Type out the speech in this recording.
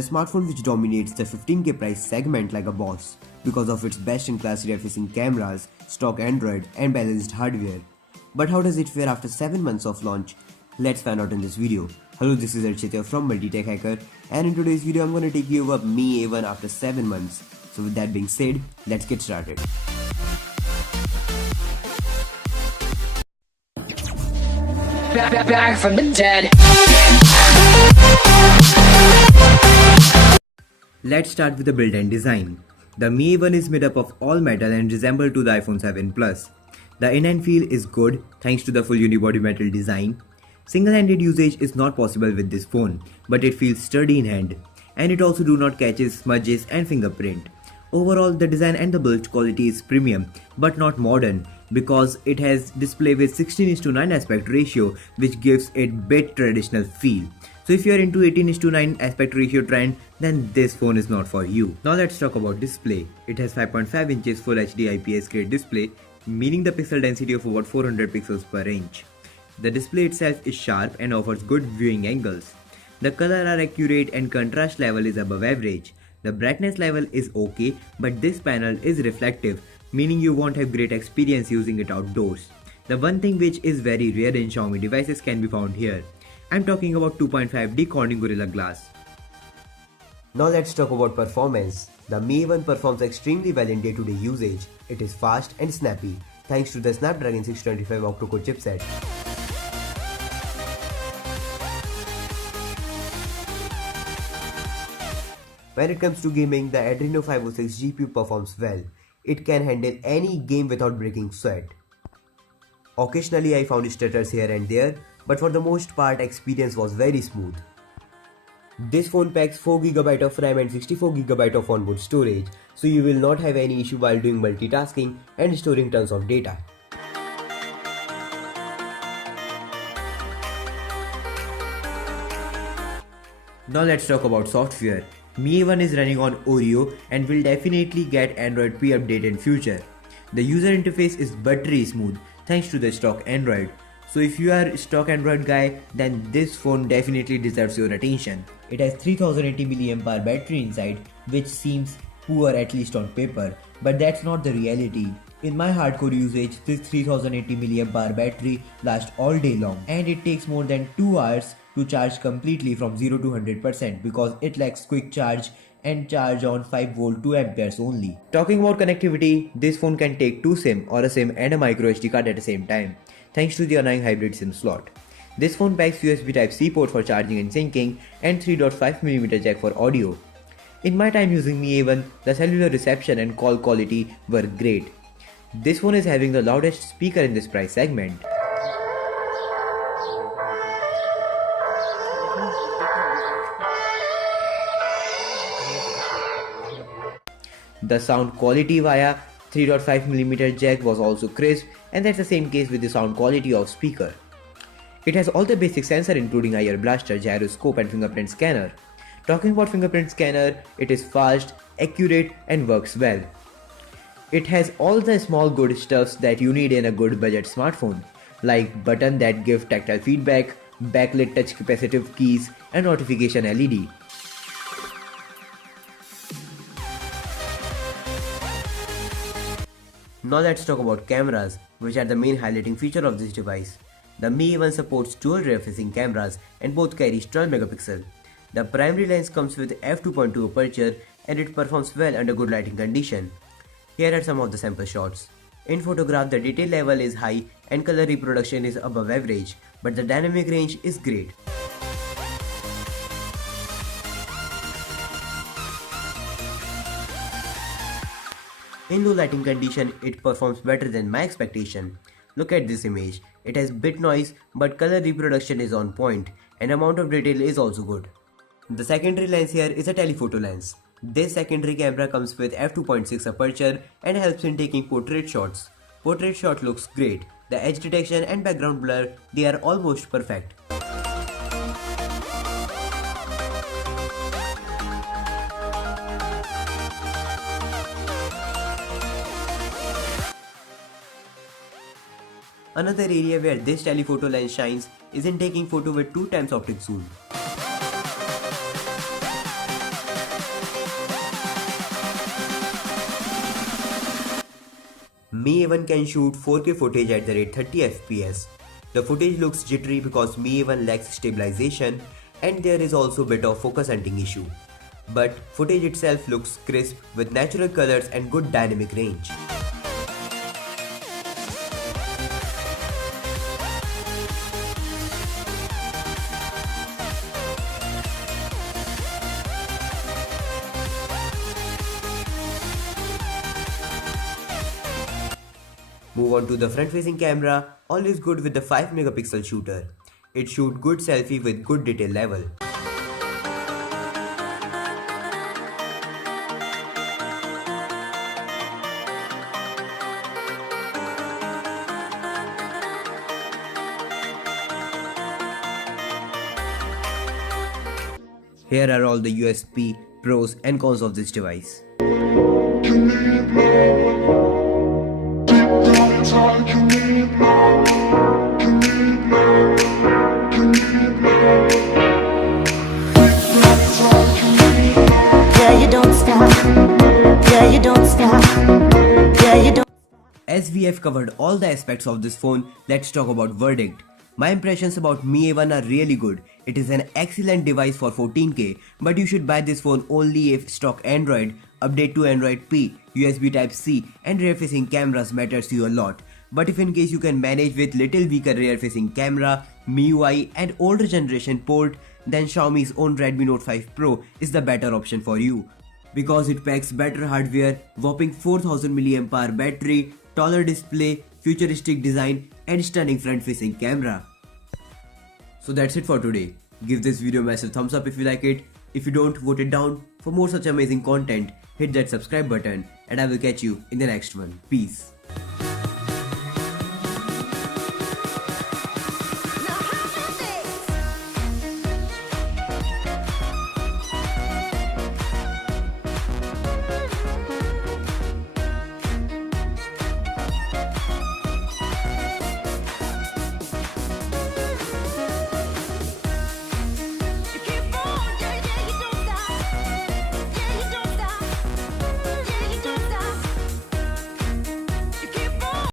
The smartphone which dominates the 15K price segment like a boss because of its best-in-class rear-facing cameras, stock Android and balanced hardware. But how does it fare after 7 months of launch? Let's find out in this video. Hello, this is Archit from Multitech Hacker, and in today's video I'm going to take you over Mi A1 after 7 months. So with that being said, let's get started. Back from the dead. Let's start with the build and design. The Mi A1 is made up of all metal and resembles to the iPhone 7 Plus. The in-hand feel is good thanks to the full unibody metal design. Single-handed usage is not possible with this phone, but it feels sturdy in hand, and it also do not catches smudges and fingerprint. Overall, the design and the build quality is premium, but not modern, because it has display with 16:9 aspect ratio, which gives it bit traditional feel. So if you are into 18:9 aspect ratio trend, then this phone is not for you. Now let's talk about display. It has 5.5 inches Full HD IPS grade display, meaning the pixel density of about 400 pixels per inch. The display itself is sharp and offers good viewing angles. The color are accurate and contrast level is above average. The brightness level is okay, but this panel is reflective, meaning you won't have great experience using it outdoors. The one thing which is very rare in Xiaomi devices can be found here. I'm talking about 2.5D Corning Gorilla Glass. Now let's talk about performance. The Mi A1 performs extremely well in day-to-day usage. It is fast and snappy, thanks to the Snapdragon 625 octa-core chipset. When it comes to gaming, the Adreno 506 GPU performs well. It can handle any game without breaking sweat. Occasionally I found stutters here and there, but for the most part experience was very smooth. This phone packs 4GB of RAM and 64GB of onboard storage, so you will not have any issue while doing multitasking and storing tons of data. Now let's talk about software. Mi A1 is running on Oreo and will definitely get Android pre-update in future. The user interface is buttery smooth thanks to the stock Android. So if you are a stock Android guy, then this phone definitely deserves your attention. It has 3080 mAh battery inside, which seems poor at least on paper, but that's not the reality. In my hardcore usage, this 3080 mAh battery lasts all day long, and it takes more than 2 hours to charge completely from 0 to 100% because it lacks quick charge and charge on 5V 2A only. Talking about connectivity, this phone can take 2 SIM or a SIM and a micro SD card at the same time, thanks to the annoying hybrid SIM slot. This phone packs USB Type-C port for charging and syncing and 3.5mm jack for audio. In my time using Mi A1, the cellular reception and call quality were great. This phone is having the loudest speaker in this price segment. The sound quality via 3.5mm jack was also crisp, and that's the same case with the sound quality of speaker. It has all the basic sensors including IR blaster, gyroscope and fingerprint scanner. Talking about fingerprint scanner, it is fast, accurate and works well. It has all the small good stuffs that you need in a good budget smartphone, like button that give tactile feedback, backlit touch capacitive keys and notification LED. Now let's talk about cameras, which are the main highlighting feature of this device. The Mi A1 supports dual rear-facing cameras and both carry 12 megapixel. The primary lens comes with f2.2 aperture and it performs well under good lighting condition. Here are some of the sample shots. In photograph, the detail level is high and color reproduction is above average, but the dynamic range is great. In low lighting condition, it performs better than my expectation. Look at this image. It has bit noise, but color reproduction is on point and amount of detail is also good. The secondary lens here is a telephoto lens. This secondary camera comes with f2.6 aperture and helps in taking portrait shots. Portrait shot looks great. The edge detection and background blur, they are almost perfect. Another area where this telephoto lens shines is in taking photo with 2x optic zoom. Mi A1 can shoot 4K footage at the rate 30 FPS. The footage looks jittery because Mi A1 lacks stabilization and there is also a bit of focus hunting issue. But footage itself looks crisp with natural colors and good dynamic range. Move on to the front facing camera, always good with the 5 megapixel shooter. It shoots good selfie with good detail level. Here are all the USP, pros and cons of this device. As we have covered all the aspects of this phone, let's talk about verdict. My impressions about Mi A1 are really good. It is an excellent device for 14K, but you should buy this phone only if stock Android, update to Android P, USB Type-C and rear-facing cameras matters to you a lot. But if in case you can manage with little weaker rear-facing camera, MIUI and older generation port, then Xiaomi's own Redmi Note 5 Pro is the better option for you. Because it packs better hardware, whopping 4000 mAh battery, taller display, futuristic design and stunning front-facing camera. So that's it for today. Give this video a massive thumbs up if you like it. If you don't, vote it down. For more such amazing content, hit that subscribe button and I will catch you in the next one. Peace.